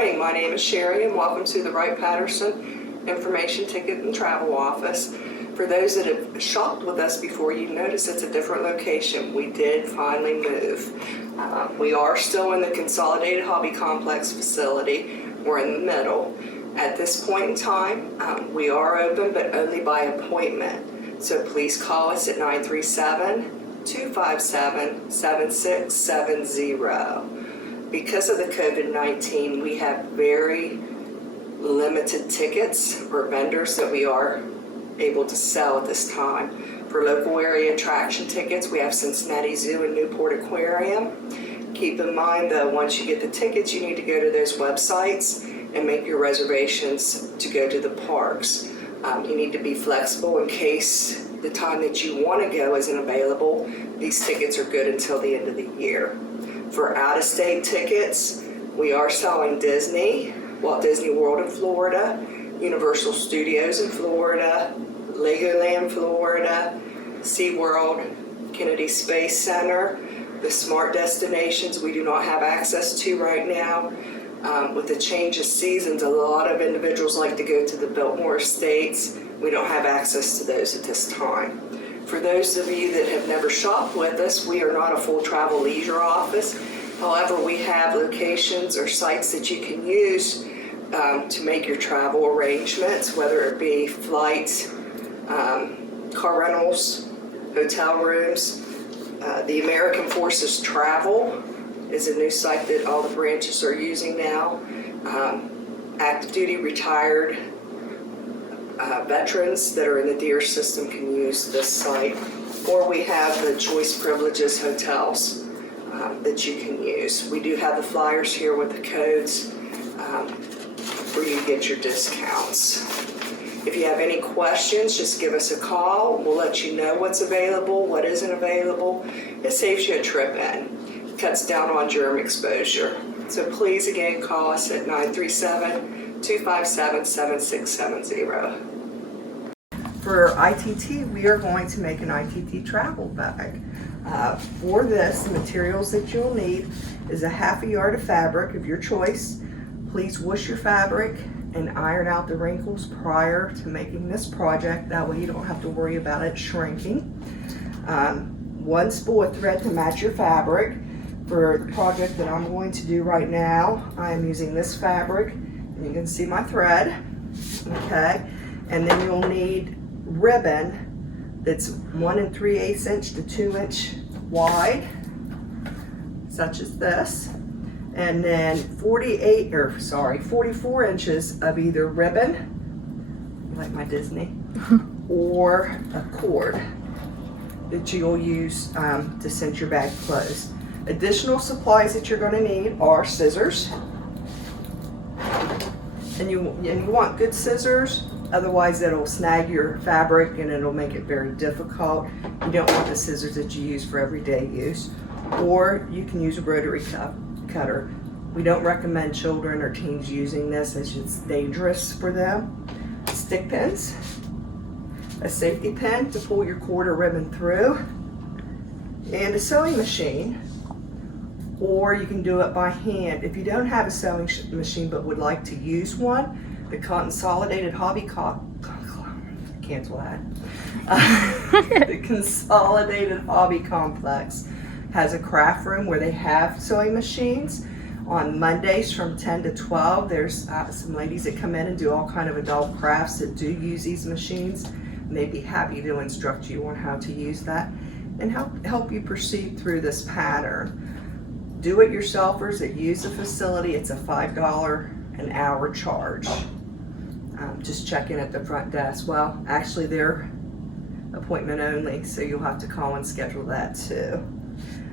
morning. My name is Sherry and welcome to the Wright-Patterson Information Ticket and Travel Office. For those that have shopped with us before, you notice it's a different location. We did finally move. We are still in the Consolidated Hobby Complex facility. We're in the middle. At this point in time, we are open, but only by appointment. So please call us at 937-257-7670. Because of the COVID-19, we have very limited tickets or vendors that we are able to sell at this time. For local area attraction tickets, we have Cincinnati Zoo and Newport Aquarium. Keep in mind that once you get the tickets, you need to go to those websites and make your reservations to go to the parks. You need to be flexible in case the time that you want to go isn't available. These tickets are good until the end of the year. For out-of-state tickets, we are selling Disney, Walt Disney World in Florida, Universal Studios in Florida, Legoland, Florida, SeaWorld, Kennedy Space Center. The smart destinations we do not have access to right now. With the change of seasons, a lot of individuals like to go to the Biltmore Estates. We don't have access to those at this time. For those of you that have never shopped with us, we are not a full travel leisure office. However, we have locations or sites that you can use to make your travel arrangements, whether it be flights, car rentals, hotel rooms. The American Forces Travel is a new site that all the branches are using now. Active duty retired veterans that are in the DEER system can use this site, or we have the Choice Privileges hotels that you can use. We do have the flyers here with the codes for you to get your discounts. If you have any questions, just give us a call. We'll let you know what's available, what isn't available. It saves you a trip in. It cuts down on germ exposure. So please again call us at 937-257-7670. For ITT, we are going to make an ITT travel bag. For this, the materials that you'll need is a half a yard of fabric of your choice. Please wash your fabric and iron out the wrinkles prior to making this project. That way you don't have to worry about it shrinking. One spool of thread to match your fabric. For the project that I'm going to do right now, I am using this fabric, and you can see my thread, okay? And then you'll need ribbon that's 1 3/8 inch to 2 inch wide, such as this. And then 44 inches of either ribbon, like my Disney, or a cord that you'll use to cinch your bag closed. Additional supplies that you're going to need are scissors, and you want good scissors, otherwise it'll snag your fabric and it'll make it very difficult. You don't want the scissors that you use for everyday use, or you can use a rotary cutter. We don't recommend children or teens using this as it's dangerous for them. Stick pins, a safety pin to pull your cord or ribbon through, and a sewing machine, or you can do it by hand. If you don't have a sewing machine but would like to use one, the Consolidated Hobby the Consolidated Hobby Complex has a craft room where they have sewing machines. On Mondays from 10 to 12, there's some ladies that come in and do all kind of adult crafts that do use these machines, and they'd be happy to instruct you on how to use that and help you proceed through this pattern. Do-it-yourselfers that use the facility, it's a $5 an hour charge. Just check in at the front desk. Well, actually they're appointment only, so you'll have to call and schedule that too.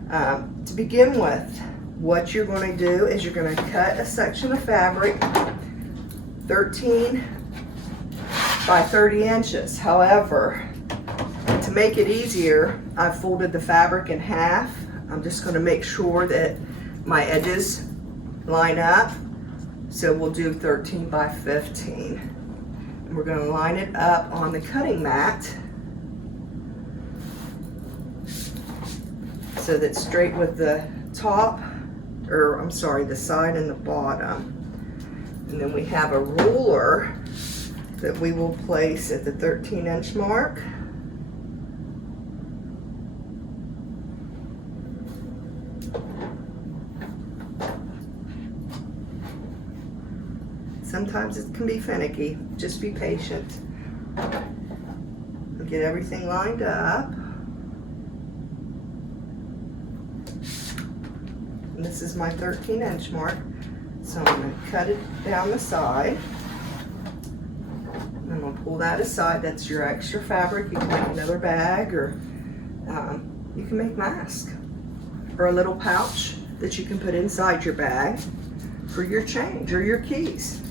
To begin with, what you're going to do is you're going to cut a section of fabric 13 by 30 inches. However, to make it easier, I've folded the fabric in half. I'm just going to make sure that my edges line up. So we'll do 13 by 15. And we're going to line it up on the cutting mat so that's straight with the top, or I'm sorry, the side and the bottom. And then we have a ruler that we will place at the 13-inch mark. Sometimes it can be finicky. Just be patient. We'll get everything lined up. And this is my 13-inch mark. So I'm going to cut it down the side. And I'm going to pull that aside. That's your extra fabric. You can make another bag, or you can make mask, or a little pouch that you can put inside your bag for your change or your keys.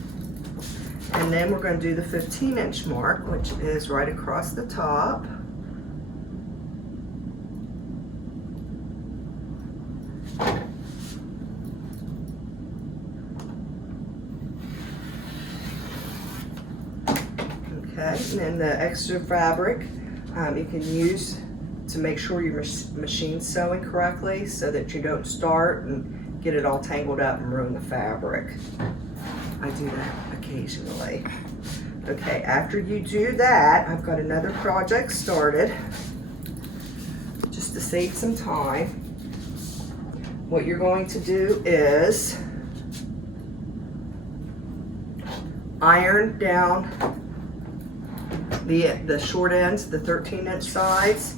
And then we're going to do the 15-inch mark, which is right across the top. Okay, and then the extra fabric you can use to make sure your machine's sewing correctly, so that you don't start and get it all tangled up and ruin the fabric. I do that occasionally. Okay, after you do that, I've got another project started just to save some time. What you're going to do is iron down the short ends, the 13-inch sides,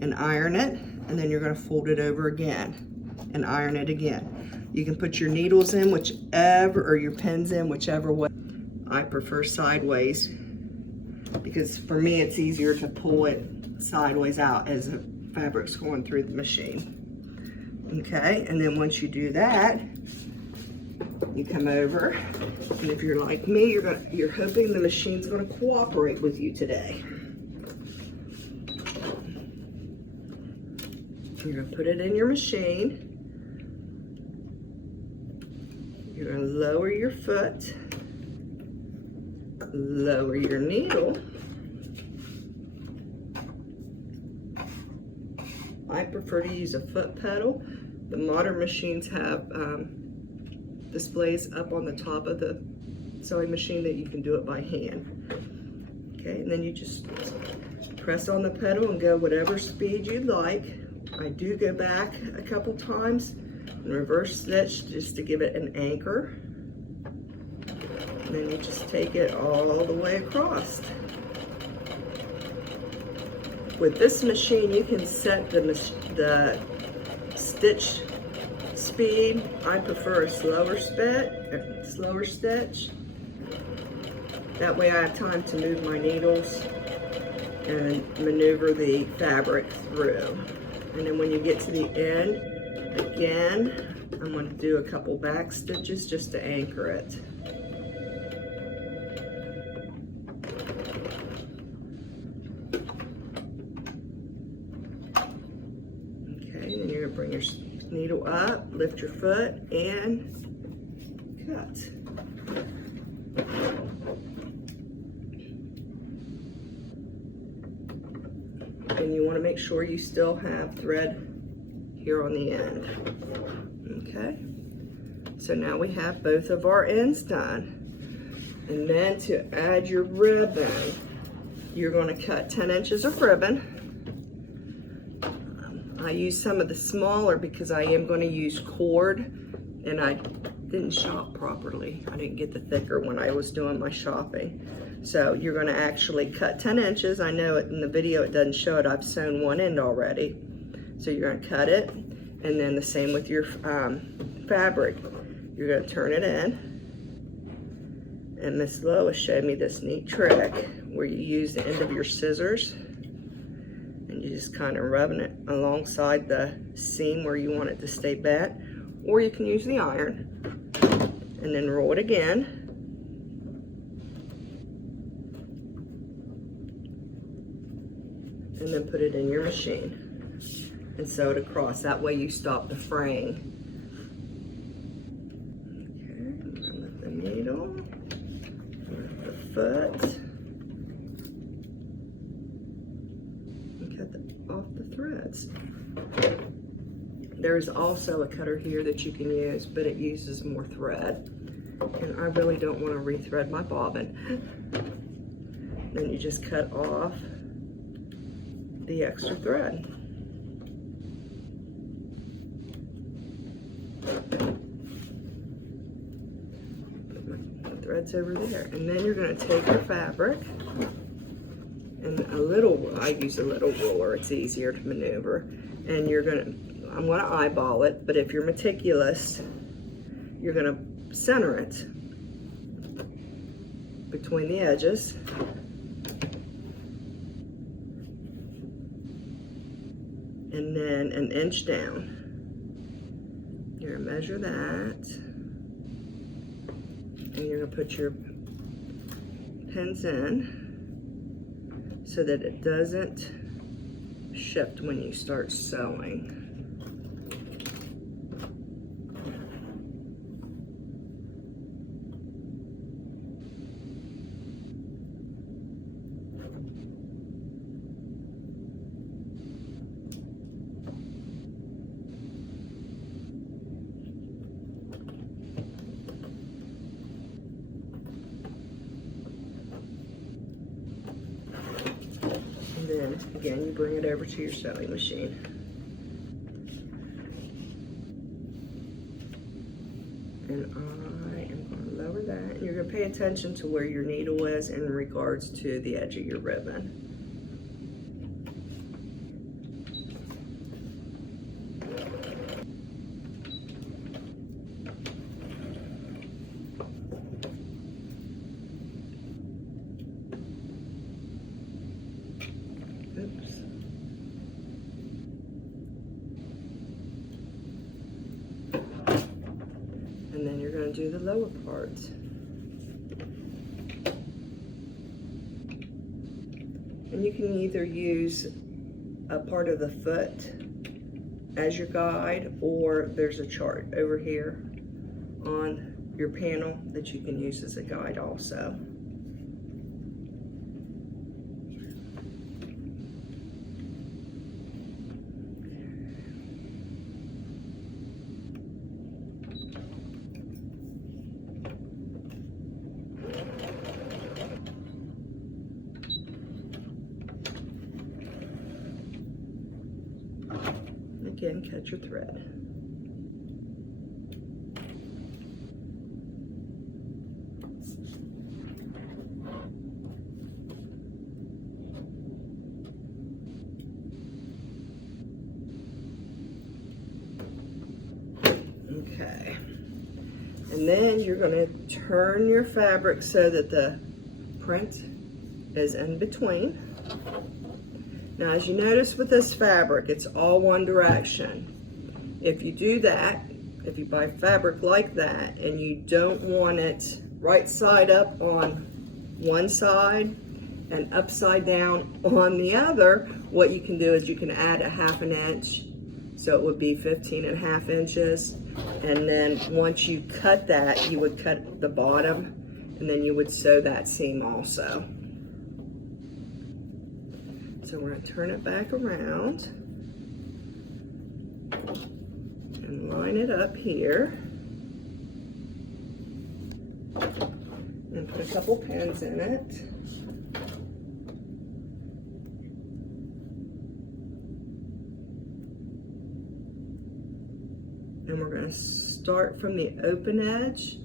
and iron it, and then you're going to fold it over again and iron it again. You can put your needles in whichever, or your pins in whichever way. I prefer sideways because for me it's easier to pull it sideways out as the fabric's going through the machine. Okay, and then once you do that, you come over, and if you're like me, you're hoping the machine's going to cooperate with you today. You're going to put it in your machine. You're going to lower your foot, lower your needle. I prefer to use a foot pedal. The modern machines have displays up on the top of the sewing machine that you can do it by hand. Okay, and then you just press on the pedal and go whatever speed you'd like. I do go back a couple times and reverse stitch just to give it an anchor. And then you just take it all the way across. With this machine, you can set the stitch speed. I prefer a slower stitch. That way I have time to move my needles and maneuver the fabric through. And then when you get to the end, again, I'm going to do a couple back stitches just to anchor it. Okay, then you're going to bring your needle up, lift your foot, and cut. And you want to make sure you still have thread here on the end. Okay, so now we have both of our ends done. And then to add your ribbon, you're going to cut 10 inches of ribbon. I use some of the smaller because I am going to use cord, and I didn't shop properly. I didn't get the thicker when I was doing my shopping. So you're going to actually cut 10 inches. I know in the video it doesn't show it. I've sewn one end already. So you're going to cut it, and then the same with your fabric. You're going to turn it in. And Miss Lois showed me this neat trick where you use the end of your scissors and you just kind of rubbing it alongside the seam where you want it to stay bent, or you can use the iron and then roll it again. And then put it in your machine and sew it across. That way you stop the fraying. Okay, run the needle, lift the foot, and cut off the threads. There's also a cutter here that you can use, but it uses more thread. And I really don't want to rethread my bobbin. Then you just cut off the extra thread. The thread's over there. And then you're going to take your fabric and I use a little ruler, it's easier to maneuver. And I'm going to eyeball it, but if you're meticulous, you're going to center it between the edges. And then an inch down. You're going to measure that. And you're going to put your pins in so that it doesn't shift when you start sewing. And then again, you bring it over to your sewing machine. And I am going to lower that. And you're going to pay attention to where your needle is in regards to the edge of your ribbon. Oops. And then you're going to do the lower part. And you can either use a part of the foot as your guide, or there's a chart over here on your panel that you can use as a guide also. Again, cut your thread. Okay. And then you're going to turn your fabric so that the print is in between. Now, as you notice with this fabric, it's all one direction. If you do that, if you buy fabric like that and you don't want it right side up on one side and upside down on the other, what you can do is you can add a 1/2 inch. So it would be 15.5 inches. And then once you cut that, you would cut the bottom and then you would sew that seam also. So we're going to turn it back around and line it up here and put a couple pins in it. And we're going to start from the open edge.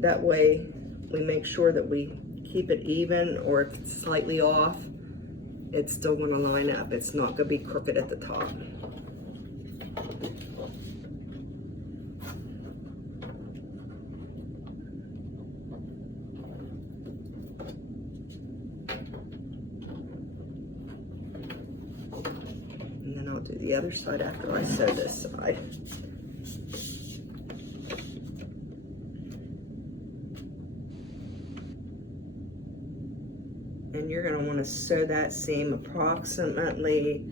That way we make sure that we keep it even, or if it's slightly off, it's still going to line up. It's not going to be crooked at the top. And then I'll do the other side after I sew this side. And you're going to want to sew that seam approximately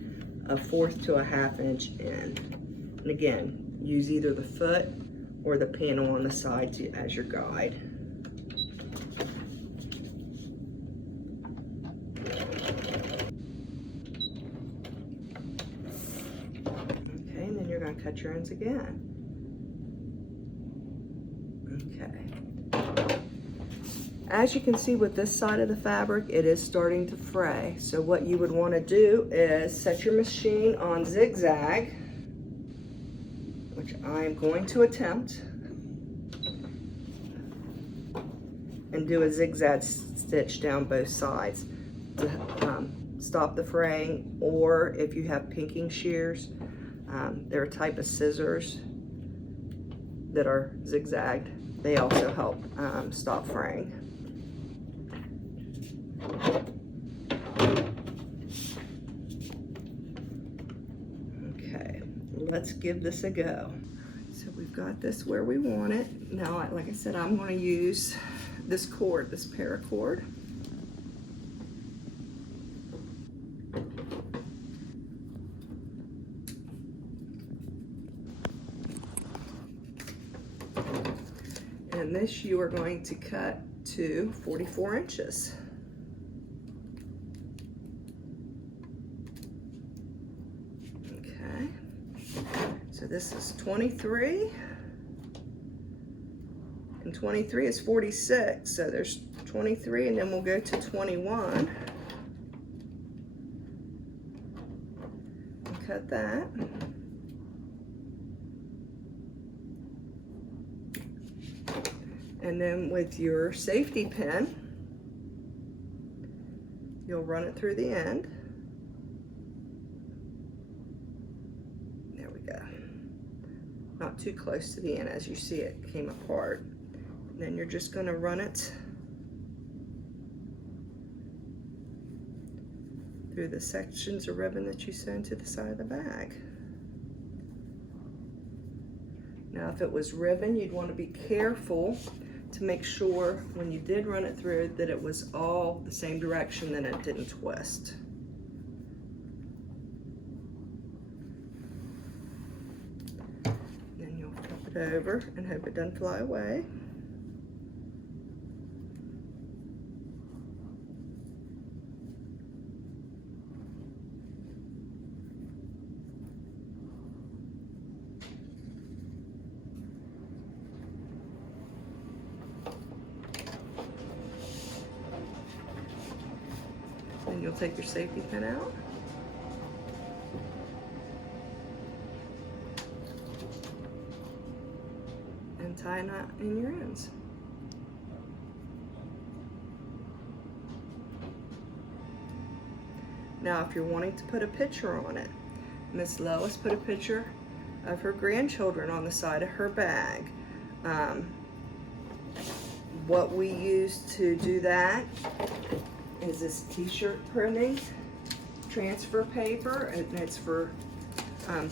1/4 to a 1/2 inch in. And again, use either the foot or the panel on the side as your guide. Okay, and then you're going to cut your ends again. Okay. As you can see with this side of the fabric, it is starting to fray. So what you would want to do is set your machine on zigzag, which I am going to attempt, and do a zigzag stitch down both sides to stop the fraying. Or if you have pinking shears, they're a type of scissors that are zigzagged. They also help stop fraying. Okay, let's give this a go. So we've got this where we want it. Now, like I said, I'm going to use this cord, this paracord. And this you are going to cut to 44 inches. Okay, so this is 23, and 23 is 46, so there's 23, and then we'll go to 21. And cut that. And then with your safety pin, you'll run it through the end. There we go. Not too close to the end. As you see, it came apart. And then you're just going to run it through the sections of ribbon that you sewn to the side of the bag. Now, if it was ribbon, you'd want to be careful to make sure when you did run it through that it was all the same direction, that it didn't twist. Then you'll flip it over and hope it doesn't fly away. Then you'll take your safety pin out. And tie a knot in your ends. Now, if you're wanting to put a picture on it, Miss Lois put a picture of her grandchildren on the side of her bag. What we use to do that is this t-shirt printing transfer paper, and it's for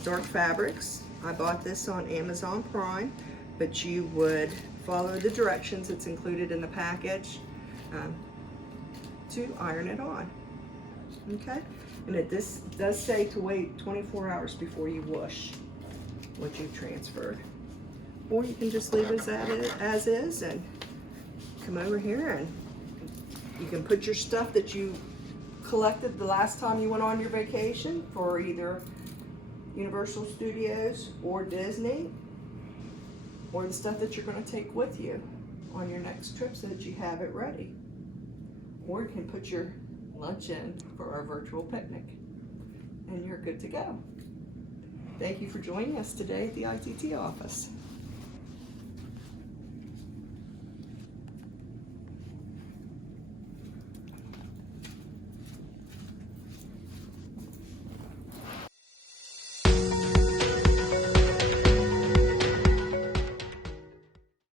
dark fabrics. I bought this on Amazon Prime, but you would follow the directions that's included in the package to iron it on. Okay, and it does say to wait 24 hours before you wash what you've transferred, or you can just leave it as is and come over here and you can put your stuff that you collected the last time you went on your vacation for either Universal Studios or Disney, or the stuff that you're going to take with you on your next trip so that you have it ready. Or you can put your lunch in for our virtual picnic and you're good to go. Thank you for joining us today at the ITT office.